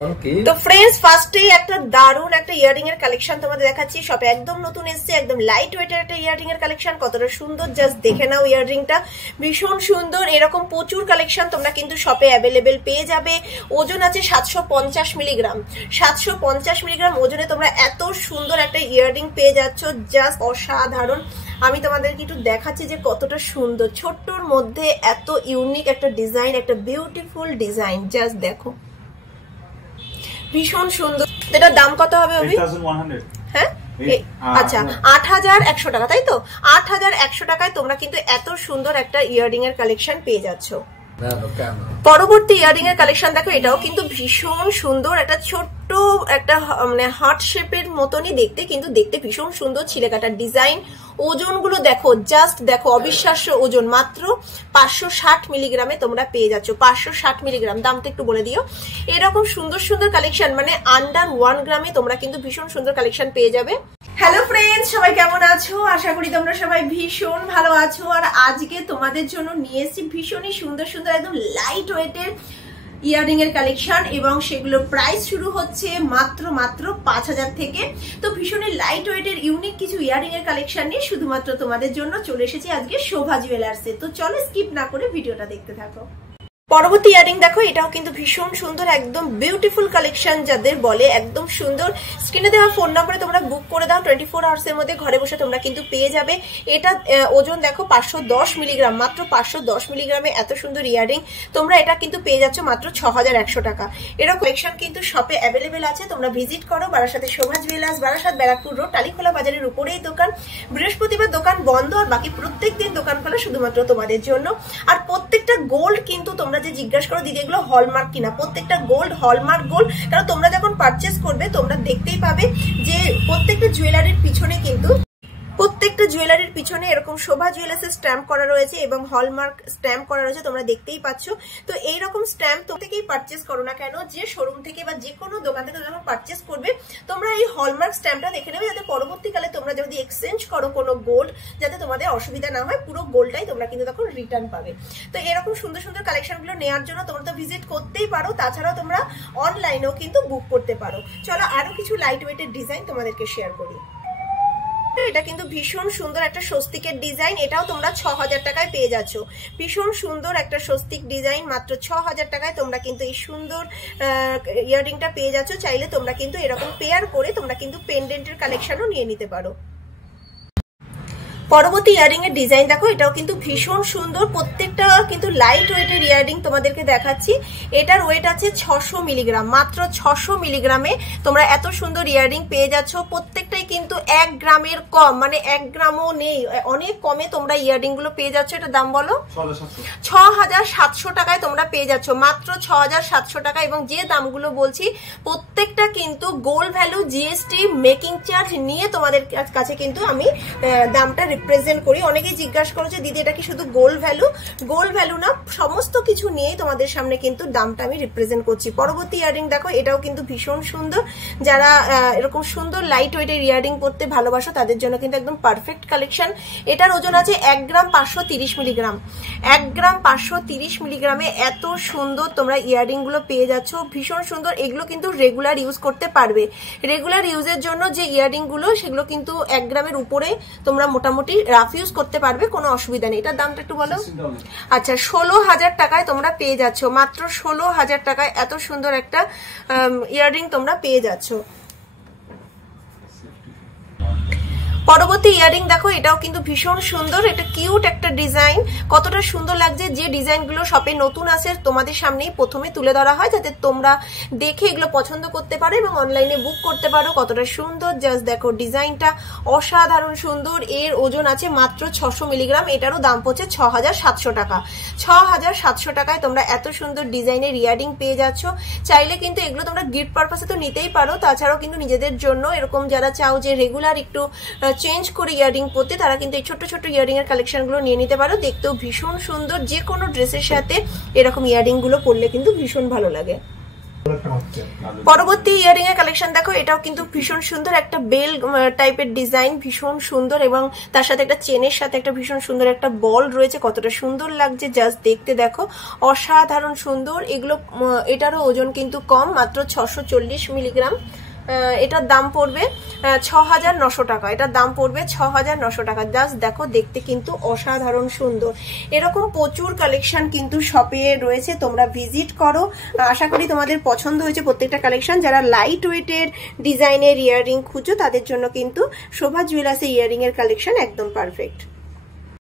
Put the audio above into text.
তো ফ্রেন্ডস ফার্স্টেই একটা দারুণ একটা ইয়ারিং এর কালেকশন তোমাদের দেখাচ্ছি। শপে একদম নতুন এসেছে, একদম লাইট ওয়েটের একটা ইয়ারিং এর কালেকশন। কতটা সুন্দর জাস্ট দেখে নাও, ইয়ারিংটা ভীষণ সুন্দর। এরকম প্রচুর কালেকশন তোমরা কিন্তু শপে অ্যাভেলেবেল পেয়ে যাবে। ওজন আছে 750 মিলিগ্রাম। 750 মিলিগ্রাম ওজনে তোমরা এত সুন্দর একটা ইয়ারিং পেয়ে যাচ্ছ, জাস্ট অসাধারণ। আমি তোমাদেরকে একটু দেখাচ্ছি যে কতটা সুন্দর, ছোট্টর মধ্যে এত ইউনিক একটা ডিজাইন, একটা বিউটিফুল ডিজাইন। জাস্ট দেখো, ভীষণ সুন্দর। এটার দাম কত হবে? হ্যাঁ, আচ্ছা 8100 টাকা, তাই তো? 8100 টাকায় তোমরা কিন্তু এত সুন্দর একটা ইয়ারিং এর কালেকশন পেয়ে যাচ্ছ। পরবর্তী ইয়ারিং এর কালেকশন দেখো, এটাও কিন্তু ভীষণ সুন্দর। একটা ছোট্ট একটা মানে হার্ট শেপের মতনই দেখতে, কিন্তু দেখতে ভীষণ সুন্দর। ছিলেকাটার ডিজাইন, ওজন গুলো দেখো, জাস্ট দেখো, অবিশ্বাস্য ওজন। মাত্র 560 মিলিগ্রামে তোমরা পেয়ে যাচ্ছ। 560 মিলিগ্রাম, দামটা একটু বলে দিও। এরকম সুন্দর সুন্দর কালেকশন মানে আন্ডার 1 গ্রামে তোমরা কিন্তু ভীষণ সুন্দর কালেকশন পেয়ে যাবে। হ্যালো ফ্রেন্ডস, সবাই কেমন আছো? আশা করি তোমরা সবাই ভীষণ ভালো আছো। আর আজকে তোমাদের জন্য নিয়ে এসেছি ভীষণই সুন্দর সুন্দর একদম লাইট ওয়েটের ইয়ারিং এর কালেকশন, এবং সেগুলোর প্রাইস শুরু হচ্ছে মাত্র 5000 থেকে। তো ভীষণই লাইট ওয়েটের ইউনিক কিছু ইয়ারিং এর কালেকশন নিয়ে শুধুমাত্র তোমাদের জন্য চলে এসেছি আজকে শোভা জুয়েলার্সে। তো চলো স্কিপ না করে ভিডিওটা দেখতে থাকো। পরবর্তী ইয়ারিং দেখো, এটাও কিন্তু ভীষণ সুন্দর, একদম বিউটিফুল কালেকশন যাদের বলে, একদম সুন্দর। স্ক্রিনে দেওয়া ফোন নম্বরে তোমরা বুক করে দাও, 24 আওয়ার্স এর মধ্যে ঘরে বসে তোমরা কিন্তু পেয়ে যাবে। এটা ওজন দেখো 510 মিলিগ্রাম, মাত্র 510 মিলিগ্রামে এত সুন্দর ইয়ারিং তোমরা এটা কিন্তু পেয়ে যাচ্ছ মাত্র 6100 টাকা। এরকম কালেকশন কিন্তু শপে অ্যাভেলেবেল আছে, তোমরা ভিজিট করো। বারাসাতে শোভা জুয়েলার্স, বারাসাত ব্যারাকপুর রোড, টালিখোলা বাজারের উপরেই দোকান। বৃহস্পতিবার দোকান বন্ধ, আর বাকি প্রত্যেক দিন দোকান খোলা শুধুমাত্র তোমাদের জন্য। আর প্রত্যেকটা গোল্ড কিন্তু তোমরা যে জিজ্ঞাসা করো দিদি এগুলো হলমার্ক কিনা, প্রত্যেকটা গোল্ড হলমার্ক গোল্ড। কারণ তোমরা যখন পারচেস করবে তোমরা দেখতেই পাবে যে প্রত্যেকটা জুয়েলারির পিছনে কিন্তু এরকম শোভা জুয়েলার্সের স্ট্যাম্প করা রয়েছে এবং হলমার্ক স্ট্যাম্প করা রয়েছে, তোমরা দেখতেই পাচ্ছ। তো এইরকম স্ট্যাম্প তো থেকেই পারচেস করো না কেন, যে শোরুম থেকে বা যে কোনো দোকান থেকে যখন পারচেস করবে তোমরা এই হলমার্ক স্ট্যাম্পটা দেখে নেবে, যাতে পরবর্তীকালে তোমরা যদি এক্সচেঞ্জ করো কোনো গোল্ড, যাতে তোমাদের অসুবিধা না হয়, পুরো গোল্ডটাই তোমরা কিন্তু তখন রিটার্ন পাবে। তো এরকম সুন্দর সুন্দর কালেকশনগুলো নেওয়ার জন্য তোমরা তো ভিজিট করতেই পারো, তাছাড়াও তোমরা অনলাইনেও কিন্তু বুক করতে পারো। চলো আরো কিছু লাইট ওয়েটের ডিজাইন তোমাদেরকে শেয়ার করি। এটা কিন্তু ভীষণ সুন্দর একটা স্বস্তিকের ডিজাইন, এটাও তোমরা 6000 টাকায় পেয়ে যাচ্ছ। ভীষণ সুন্দর একটা স্বস্তিক ডিজাইন, মাত্র 6000 টাকায় তোমরা কিন্তু এই সুন্দর ইয়ারিংটা পেয়ে যাচ্ছ। চাইলে তোমরা কিন্তু এরকম পেয়ার করে তোমরা কিন্তু পেন্ডেন্টের কালেকশনও নিয়ে নিতে পারো। পরবর্তী ইয়ারিং এর ডিজাইন দেখো, এটাও কিন্তু ভীষণ সুন্দর। প্রত্যেকটা কিন্তু লাইট ওয়েটের ইয়ারিং তোমাদেরকে দেখাচ্ছি। এটার ওয়েট আছে 600 মিলিগ্রাম, মাত্র 600 মিলিগ্রামে তোমরা এত সুন্দর ইয়ারিং পেয়ে যাচ্ছ। প্রত্যেকটাই কিন্তু 1 গ্রামের কম, মানে 1 গ্রামও নেই, অনেক কমে তোমরা ইয়ারিং গুলো পেয়ে যাচ্ছ। এটা দাম বলো? 6700 টাকায় তোমরা পেয়ে যাচ্ছ, মাত্র 6700 টাকা। এবং যে দামগুলো বলছি প্রত্যেকটা কিন্তু gold value, GST, making charge নিয়ে তোমাদের কাছে কিন্তু আমি দামটা রিপ্রেজেন্ট করি। অনেকেই জিজ্ঞাসা করেছে দিদি এটা কি শুধু গোল্ড ভ্যালু? গোল্ড ভ্যালু না, সমস্ত কিছু নিয়েই তোমাদের সামনে কিন্তু দামটা আমি রিপ্রেজেন্ট করছি। পরবর্তী ইয়ারিং দেখো, এটাও কিন্তু ভীষণ সুন্দর। যারা এরকম সুন্দর লাইট ওয়েটের ইয়ারিং পরতে ভালোবাসো তাদের জন্য কিন্তু একদম পারফেক্ট কালেকশন। এটার ওজন আছে 1 গ্রাম 530 মিলিগ্রাম। 1 গ্রাম 530 মিলিগ্রামে এত সুন্দর তোমরা ইয়ারিং গুলো পেয়ে যাচ্ছ, ভীষণ সুন্দর। এগুলো কিন্তু রেগুলার ইউজ করতে পারবে। রেগুলার ইউজের জন্য যে ইয়ারিং গুলো সেগুলো কিন্তু 1 গ্রামের উপরে তোমরা মোটামুটি রাফ ইউজ করতে পারবে, কোনো অসুবিধা নেই। এটার দামটা একটু বলো? আচ্ছা 16000 টাকায় তোমরা পেয়ে যাচ্ছ, মাত্র 16000 টাকায় এত সুন্দর একটা ইয়ারিং তোমরা পেয়ে যাচ্ছ। পরবর্তী ইয়ারিং দেখো, এটাও কিন্তু ভীষণ সুন্দর। এটা কিউট একটা ডিজাইন, কতটা সুন্দর লাগছে। যে ডিজাইনগুলো শপে নতুন আসে তোমাদের সামনেই প্রথমে তুলে ধরা হয়, যাতে তোমরা দেখে এগুলো পছন্দ করতে পারো এবং অনলাইনে বুক করতে পারো। কতটা সুন্দর, জাস্ট দেখো ডিজাইনটা অসাধারণ সুন্দর। এর ওজন আছে মাত্র 600 মিলিগ্রাম। এটারও দাম পড়ছে 6700 টাকা। 6700 টাকায় তোমরা এত সুন্দর ডিজাইনের ইয়ারিং পেয়ে যাচ্ছ। চাইলে কিন্তু এগুলো তোমরা গিফট পারপাসে তো নিতেই পারো, তাছাড়াও কিন্তু নিজেদের জন্য এরকম যারা চাও যে রেগুলার একটু চেঞ্জ করে ইয়ারিং পরতে, তারা কিন্তু এই ছোট ছোট ইয়ারিং এর কালেকশন গুলো নিয়ে নিতে পারো। দেখতেও ভীষণ সুন্দর, যে কোনো ড্রেসের সাথে এরকম ইয়ারিং গুলো পরলে কিন্তু ভীষণ ভালো লাগে। পরবর্তী ইয়ারিং এর কালেকশন দেখো, এটাও কিন্তু ভীষণ সুন্দর, একটা বেল টাইপের ডিজাইন, ভীষণ সুন্দর, এবং তার সাথে একটা চেনের সাথে একটা ভীষণ সুন্দর একটা বল রয়েছে। কতটা সুন্দর লাগছে জাস্ট দেখতে, দেখো অসাধারণ সুন্দর। এগুলো এটারও ওজন কিন্তু কম, মাত্র 640 মিলিগ্রাম। এটার দাম পড়বে 6900 টাকা। এটার দাম পড়বে 6900 টাকা। জাস্ট দেখো দেখতে কিন্তু অসাধারণ সুন্দর। এরকম প্রচুর কালেকশন কিন্তু শপে রয়েছে, তোমরা ভিজিট করো। আশা করি তোমাদের পছন্দ হয়েছে প্রত্যেকটা কালেকশন। যারা লাইট ওয়েটের ডিজাইনের ইয়াররিং খুঁজো তাদের জন্য কিন্তু শোভা জুয়েলার্সের ইয়াররিং এর কালেকশন একদম পারফেক্ট।